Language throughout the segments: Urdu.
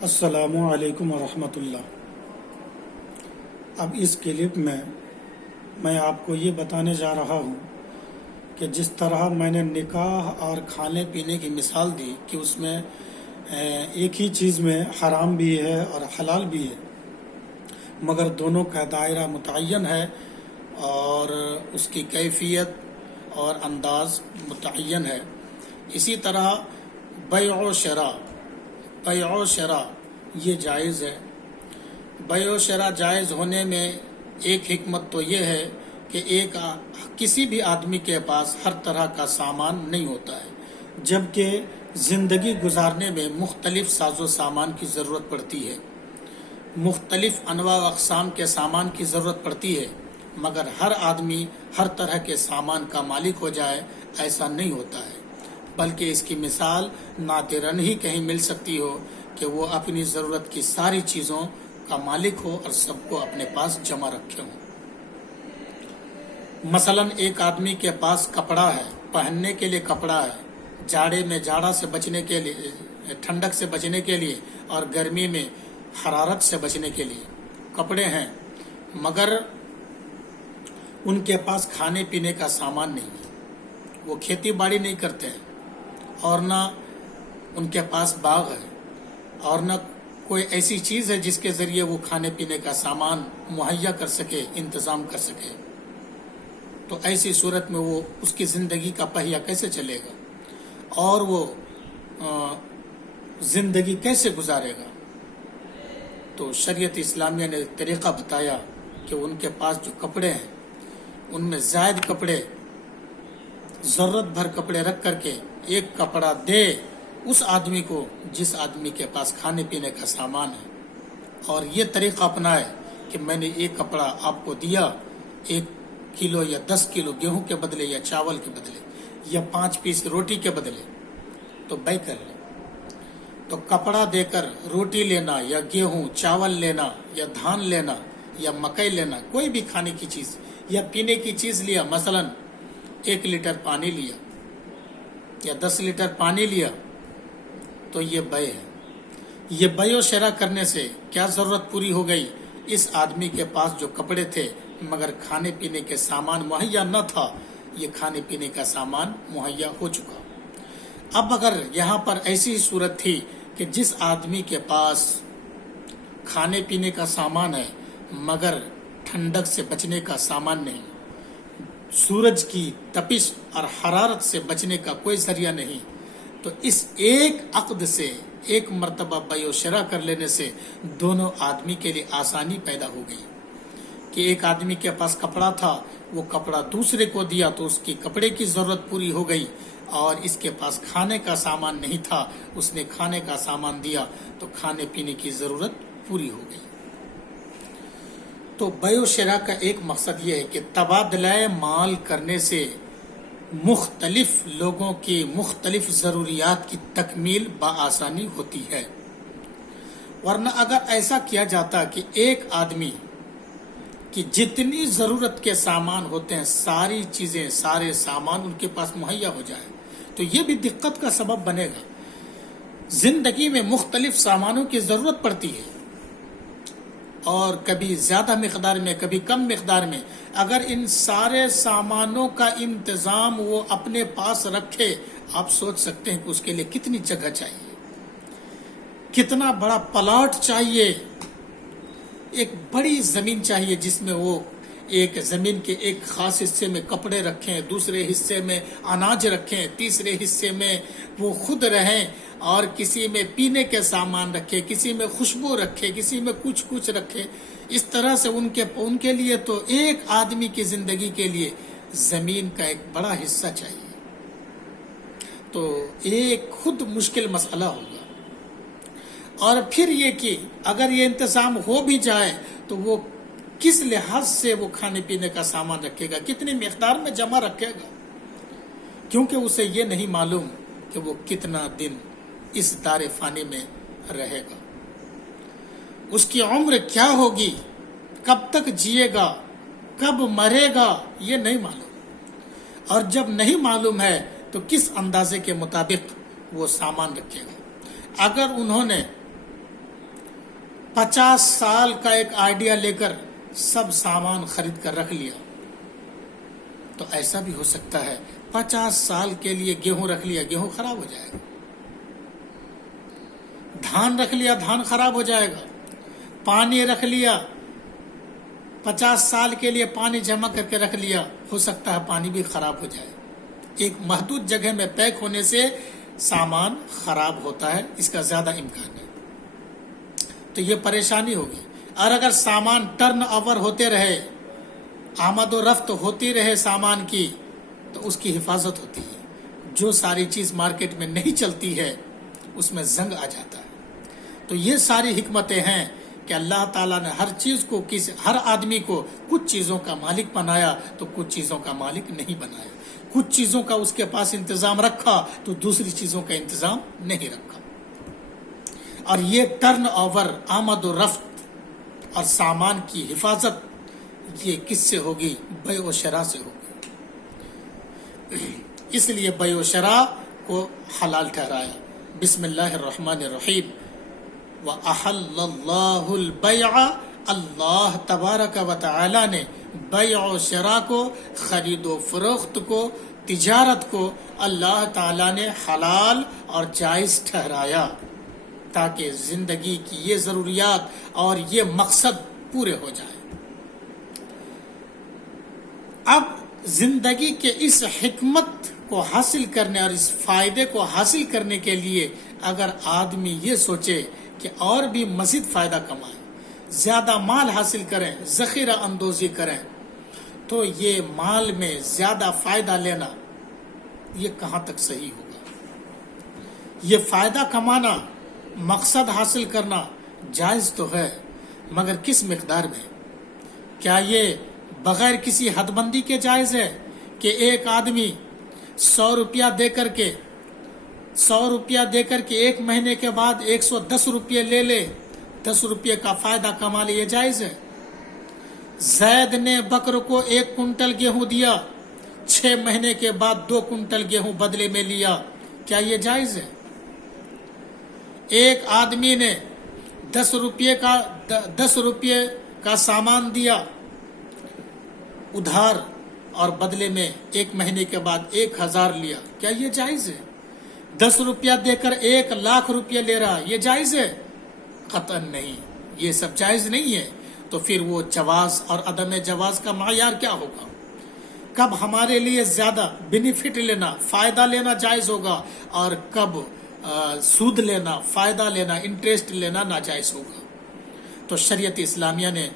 السلام علیکم ورحمۃ اللہ۔ اب اس کلپ میں آپ کو یہ بتانے جا رہا ہوں کہ جس طرح میں نے نکاح اور کھانے پینے کی مثال دی کہ اس میں ایک ہی چیز میں حرام بھی ہے اور حلال بھی ہے، مگر دونوں کا دائرہ متعین ہے اور اس کی کیفیت اور انداز متعین ہے۔ اسی طرح بیع و شراء یہ جائز ہے۔ بیع و شراء جائز ہونے میں ایک حکمت تو یہ ہے کہ کسی بھی آدمی کے پاس ہر طرح کا سامان نہیں ہوتا ہے، جبکہ زندگی گزارنے میں مختلف ساز و سامان کی ضرورت پڑتی ہے، مختلف انواع و اقسام کے سامان کی ضرورت پڑتی ہے، مگر ہر آدمی ہر طرح کے سامان کا مالک ہو جائے ایسا نہیں ہوتا ہے، بلکہ اس کی مثال نادراً ہی کہیں مل سکتی ہو کہ وہ اپنی ضرورت کی ساری چیزوں کا مالک ہو اور سب کو اپنے پاس جمع رکھے ہوں۔ مثلاً ایک آدمی کے پاس کپڑا ہے، پہننے کے لیے کپڑا ہے، جاڑے میں جاڑا سے بچنے کے لیے، ٹھنڈک سے بچنے کے لیے اور گرمی میں حرارت سے بچنے کے لیے کپڑے ہیں، مگر ان کے پاس کھانے پینے کا سامان نہیں ہے، وہ کھیتی باڑی نہیں کرتے ہیں اور نہ ان کے پاس باغ ہے اور نہ کوئی ایسی چیز ہے جس کے ذریعے وہ کھانے پینے کا سامان مہیا کر سکے، انتظام کر سکے، تو ایسی صورت میں وہ اس کی زندگی کا پہیہ کیسے چلے گا اور وہ زندگی کیسے گزارے گا؟ تو شریعت اسلامیہ نے طریقہ بتایا کہ ان کے پاس جو کپڑے ہیں ان میں زائد کپڑے، ضرورت بھر کپڑے رکھ کر کے ایک کپڑا دے اس آدمی کو جس آدمی کے پاس کھانے پینے کا سامان ہے، اور یہ طریقہ اپنائے کہ میں نے ایک کپڑا آپ کو دیا 1 کلو یا 10 کلو گیہوں کے بدلے یا چاول کے بدلے یا 5 پیس روٹی کے بدلے، تو بے کر لیں۔ تو کپڑا دے کر روٹی لینا یا گیہوں چاول لینا یا دھان لینا یا مکئی لینا، کوئی بھی کھانے کی چیز یا پینے کی چیز لیا، مثلا 1 لیٹر پانی لیا یا 10 لیٹر پانی لیا، تو یہ بے ہے۔ یہ بیع و شراء کرنے سے کیا ضرورت پوری ہو گئی؟ اس آدمی کے پاس جو کپڑے تھے مگر کھانے پینے کے سامان مہیا نہ تھا، یہ کھانے پینے کا سامان مہیا ہو چکا۔ اب اگر یہاں پر ایسی صورت تھی کہ جس آدمی کے پاس کھانے پینے کا سامان ہے مگر ٹھنڈک سے بچنے کا سامان نہیں، سورج کی تپش اور حرارت سے بچنے کا کوئی ذریعہ نہیں، تو اس ایک عقد سے، ایک مرتبہ بیع و شراء کر لینے سے دونوں آدمی کے لیے آسانی پیدا ہو گئی کہ ایک آدمی کے پاس کپڑا تھا، وہ کپڑا دوسرے کو دیا تو اس کی کپڑے کی ضرورت پوری ہو گئی، اور اس کے پاس کھانے کا سامان نہیں تھا، اس نے کھانے کا سامان دیا تو کھانے پینے کی ضرورت پوری ہو گئی۔ تو بیع و شراء کا ایک مقصد یہ ہے کہ تبادلہ مال کرنے سے مختلف لوگوں کی مختلف ضروریات کی تکمیل بآسانی ہوتی ہے، ورنہ اگر ایسا کیا جاتا کہ ایک آدمی کی جتنی ضرورت کے سامان ہوتے ہیں ساری چیزیں، سارے سامان ان کے پاس مہیا ہو جائے تو یہ بھی دقت کا سبب بنے گا۔ زندگی میں مختلف سامانوں کی ضرورت پڑتی ہے، اور کبھی زیادہ مقدار میں کبھی کم مقدار میں۔ اگر ان سارے سامانوں کا انتظام وہ اپنے پاس رکھے، آپ سوچ سکتے ہیں کہ اس کے لیے کتنی جگہ چاہیے، کتنا بڑا پلاٹ چاہیے، ایک بڑی زمین چاہیے جس میں وہ ایک زمین کے ایک خاص حصے میں کپڑے رکھیں، دوسرے حصے میں اناج رکھیں، تیسرے حصے میں وہ خود رہیں، اور کسی میں پینے کے سامان رکھے، کسی میں خوشبو رکھے، کسی میں کچھ رکھے۔ اس طرح سے ان کے لیے تو ایک آدمی کی زندگی کے لیے زمین کا ایک بڑا حصہ چاہیے، تو ایک خود مشکل مسئلہ ہوگا۔ اور پھر یہ کہ اگر یہ انتظام ہو بھی جائے تو وہ کس لحاظ سے وہ کھانے پینے کا سامان رکھے گا، کتنی مقدار میں جمع رکھے گا، کیونکہ اسے یہ نہیں معلوم کہ وہ کتنا دن اس دار فانی میں رہے گا، اس کی عمر کیا ہوگی، کب تک جیے گا، کب مرے گا، یہ نہیں معلوم، اور جب نہیں معلوم ہے تو کس اندازے کے مطابق وہ سامان رکھے گا۔ اگر انہوں نے 50 سال کا ایک آئیڈیا لے کر سب سامان خرید کر رکھ لیا، تو ایسا بھی ہو سکتا ہے 50 سال کے لیے گیہوں رکھ لیا، گیہوں خراب ہو جائے گا، دھان رکھ لیا، دھان خراب ہو جائے گا، پانی رکھ لیا، 50 سال کے لیے پانی جمع کر کے رکھ لیا، ہو سکتا ہے پانی بھی خراب ہو جائے۔ ایک محدود جگہ میں پیک ہونے سے سامان خراب ہوتا ہے، اس کا زیادہ امکان ہے، تو یہ پریشانی ہوگی۔ اور اگر سامان ٹرن اوور ہوتے رہے، آمد و رفت ہوتی رہے سامان کی، تو اس کی حفاظت ہوتی ہے۔ جو ساری چیز مارکیٹ میں نہیں چلتی ہے اس میں زنگ آ جاتا ہے۔ تو یہ ساری حکمتیں ہیں کہ اللہ تعالیٰ نے ہر چیز کو، ہر آدمی کو کچھ چیزوں کا مالک بنایا تو کچھ چیزوں کا مالک نہیں بنایا، کچھ چیزوں کا اس کے پاس انتظام رکھا تو دوسری چیزوں کا انتظام نہیں رکھا۔ اور یہ ٹرن اوور، آمد و رفت اور سامان کی حفاظت، یہ کس سے ہوگی؟ بیع و شراء سے ہوگی۔ اس لیے بیع و شراء کو حلال ٹھہرایا۔ بسم اللہ الرحمن الرحیم۔ وَأَحَلَّ اللَّهُ الْبَيْعَ، اللہ تبارک و تعالی نے بیع و شراء کو، خرید و فروخت کو، تجارت کو اللہ تعالی نے حلال اور جائز ٹھہرایا، تاکہ زندگی کی یہ ضروریات اور یہ مقصد پورے ہو جائیں۔ اب زندگی کے اس حکمت کو حاصل کرنے اور اس فائدے کو حاصل کرنے کے لیے اگر آدمی یہ سوچے کہ اور بھی مزید فائدہ کمائیں، زیادہ مال حاصل کریں، ذخیرہ اندوزی کریں، تو یہ مال میں زیادہ فائدہ لینا یہ کہاں تک صحیح ہوگا؟ یہ فائدہ کمانا، مقصد حاصل کرنا جائز تو ہے، مگر کس مقدار میں؟ کیا یہ بغیر کسی حد بندی کے جائز ہے کہ ایک آدمی 100 روپیہ دے کر کے ایک مہینے کے بعد 110 روپیے لے لے، 10 روپیے کا فائدہ کما لے؟ یہ جائز ہے؟ زید نے بکر کو 1 کنٹل گیہوں دیا، 6 مہینے کے بعد 2 کنٹل گیہوں بدلے میں لیا، کیا یہ جائز ہے؟ ایک آدمی نے 10 روپیے کا سامان دیا ادھار اور بدلے میں 1 مہینے کے بعد 1000 لیا، کیا یہ جائز ہے؟ 10 روپیہ دے کر 1,00,000 روپیہ لے رہا، یہ جائز ہے؟ قطعاً نہیں، یہ سب جائز نہیں ہے۔ تو پھر وہ جواز اور عدم جواز کا معیار کیا ہوگا؟ کب ہمارے لیے زیادہ بینیفٹ لینا، فائدہ لینا جائز ہوگا، اور کب سود لینا، فائدہ لینا، انٹرسٹ لینا ناجائز ہوگا؟ تو شریعت اسلامیہ نے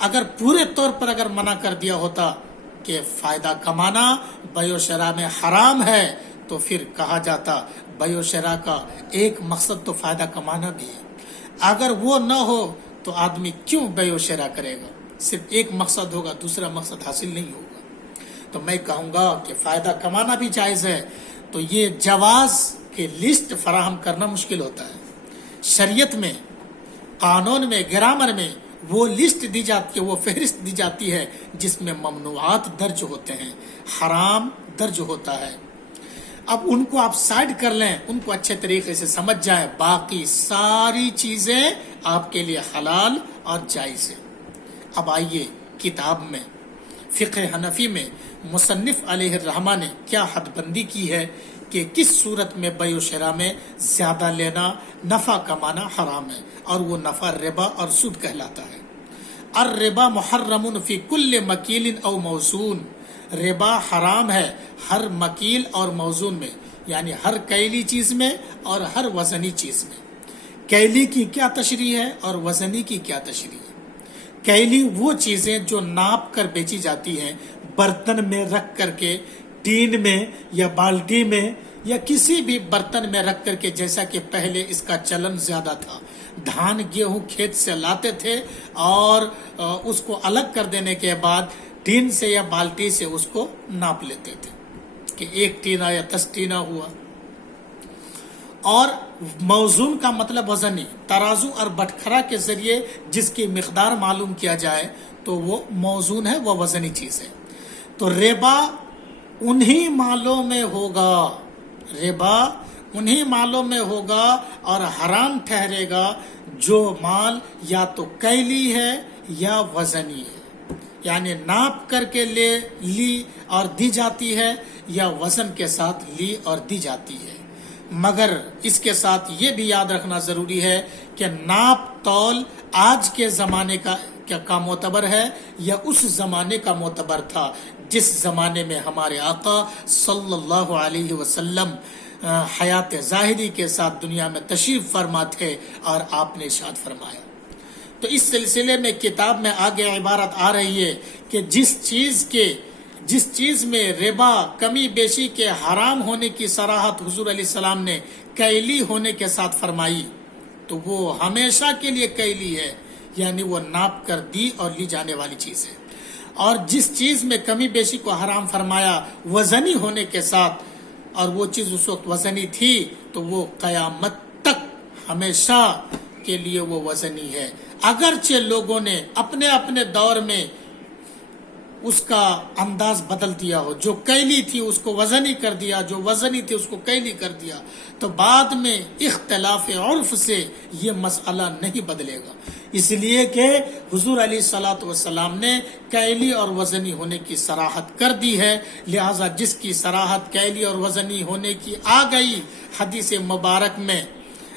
اگر پورے طور پر اگر منع کر دیا ہوتا کہ فائدہ کمانا بیع و شراء میں حرام ہے، تو پھر کہا جاتا بیع و شراء کا ایک مقصد تو فائدہ کمانا بھی ہے۔ اگر وہ نہ ہو تو آدمی کیوں بیع و شراء کرے گا؟ صرف ایک مقصد ہوگا، دوسرا مقصد حاصل نہیں ہوگا۔ تو میں کہوں گا کہ فائدہ کمانا بھی جائز ہے، تو یہ جواز کی لسٹ فراہم کرنا مشکل ہوتا ہے۔ شریعت میں، قانون میں، گرامر میں وہ لسٹ دی جاتی ہے، وہ فہرست دی جاتی ہے جس میں ممنوعات درج ہوتے ہیں، حرام درج ہوتا ہے۔ اب ان کو آپ سائڈ کر لیں، ان کو اچھے طریقے سے سمجھ جائیں، باقی ساری چیزیں آپ کے لیے حلال اور جائز ہیں۔ اب آئیے کتاب میں، فقہ حنفی میں مصنف علیہ الرحمہ نے کیا حد بندی کی ہے کہ کس صورت میں بیع و شراء میں زیادہ لینا، نفع کمانا حرام ہے، اور وہ نفع ربا اور سود کہلاتا ہے۔ الربا محرم فی کل مکیل او موزون، ربا حرام ہے ہر مکیل اور موزون میں، یعنی ہر کیلی چیز میں اور ہر وزنی چیز میں۔ کیلی کی کیا تشریح ہے اور وزنی کی کیا تشریح ہے؟ کیلی وہ چیزیں جو ناپ کر بیچی جاتی ہیں، برتن میں رکھ کر کے، ٹین میں یا بالٹی میں یا کسی بھی برتن میں رکھ کر کے، جیسا کہ پہلے اس کا چلن زیادہ تھا، دھان گیہوں کھیت سے لاتے تھے اور اس کو الگ کر دینے کے بعد ٹین سے یا بالٹی سے اس کو ناپ لیتے تھے کہ 1 ٹینا یا 10 ٹینا ہوا۔ اور موزون کا مطلب وزنی، ترازو اور بٹکھرا کے ذریعے جس کی مقدار معلوم کیا جائے تو وہ موزون ہے، وہ وزنی چیز ہے۔ تو ربا انہی مالوں میں ہوگا، ربا انہی مالوں میں ہوگا اور حرام ٹھہرے گا جو مال یا تو کیلی ہے یا وزنی ہے، یعنی ناپ کر کے لی اور دی جاتی ہے یا وزن کے ساتھ لی اور دی جاتی ہے۔ مگر اس کے ساتھ یہ بھی یاد رکھنا ضروری ہے کہ ناپ تول آج کے زمانے کا معتبر ہے یا اس زمانے کا معتبر تھا جس زمانے میں ہمارے آقا صلی اللہ علیہ وسلم حیات ظاہری کے ساتھ دنیا میں تشریف فرما تھے اور آپ نے ارشاد فرمایا۔ تو اس سلسلے میں کتاب میں آگے عبارت آ رہی ہے کہ جس چیز میں ربا کمی بیشی کے حرام ہونے کی صراحت حضور علیہ السلام نے کیلی ہونے کے ساتھ فرمائی تو وہ ہمیشہ کے لیے کیلی ہے، یعنی وہ ناپ کر دی اور لی جانے والی چیز ہے۔ اور جس چیز میں کمی بیشی کو حرام فرمایا وزنی ہونے کے ساتھ، اور وہ چیز اس وقت وزنی تھی تو وہ قیامت تک ہمیشہ کے لیے وہ وزنی ہے، اگرچہ لوگوں نے اپنے اپنے دور میں اس کا انداز بدل دیا ہو، جو کیلی تھی اس کو وزنی کر دیا، جو وزنی تھی اس کو کیلی کر دیا، تو بعد میں اختلاف عرف سے یہ مسئلہ نہیں بدلے گا، اس لیے کہ حضور علیہ الصلوۃ والسلام نے کیلی اور وزنی ہونے کی صراحت کر دی ہے، لہذا جس کی صراحت کیلی اور وزنی ہونے کی آ گئی حدیث مبارک میں،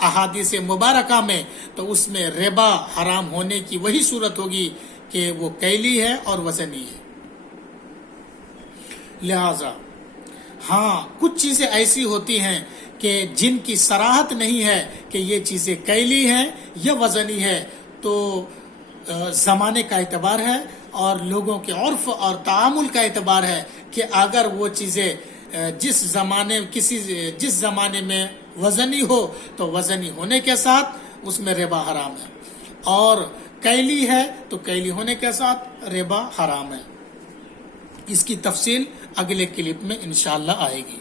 احادیث مبارکہ میں، تو اس میں ربا حرام ہونے کی وہی صورت ہوگی کہ وہ کیلی ہے اور وزنی ہے۔ لہذا ہاں کچھ چیزیں ایسی ہوتی ہیں کہ جن کی صراحت نہیں ہے کہ یہ چیزیں کیلی ہیں یا وزنی ہے، تو زمانے کا اعتبار ہے اور لوگوں کے عرف اور تعامل کا اعتبار ہے کہ اگر وہ چیزیں جس زمانے میں وزنی ہو تو وزنی ہونے کے ساتھ اس میں ربا حرام ہے، اور کیلی ہے تو کیلی ہونے کے ساتھ ربا حرام ہے۔ اس کی تفصیل اگلے کلپ میں انشاءاللہ آئے گی۔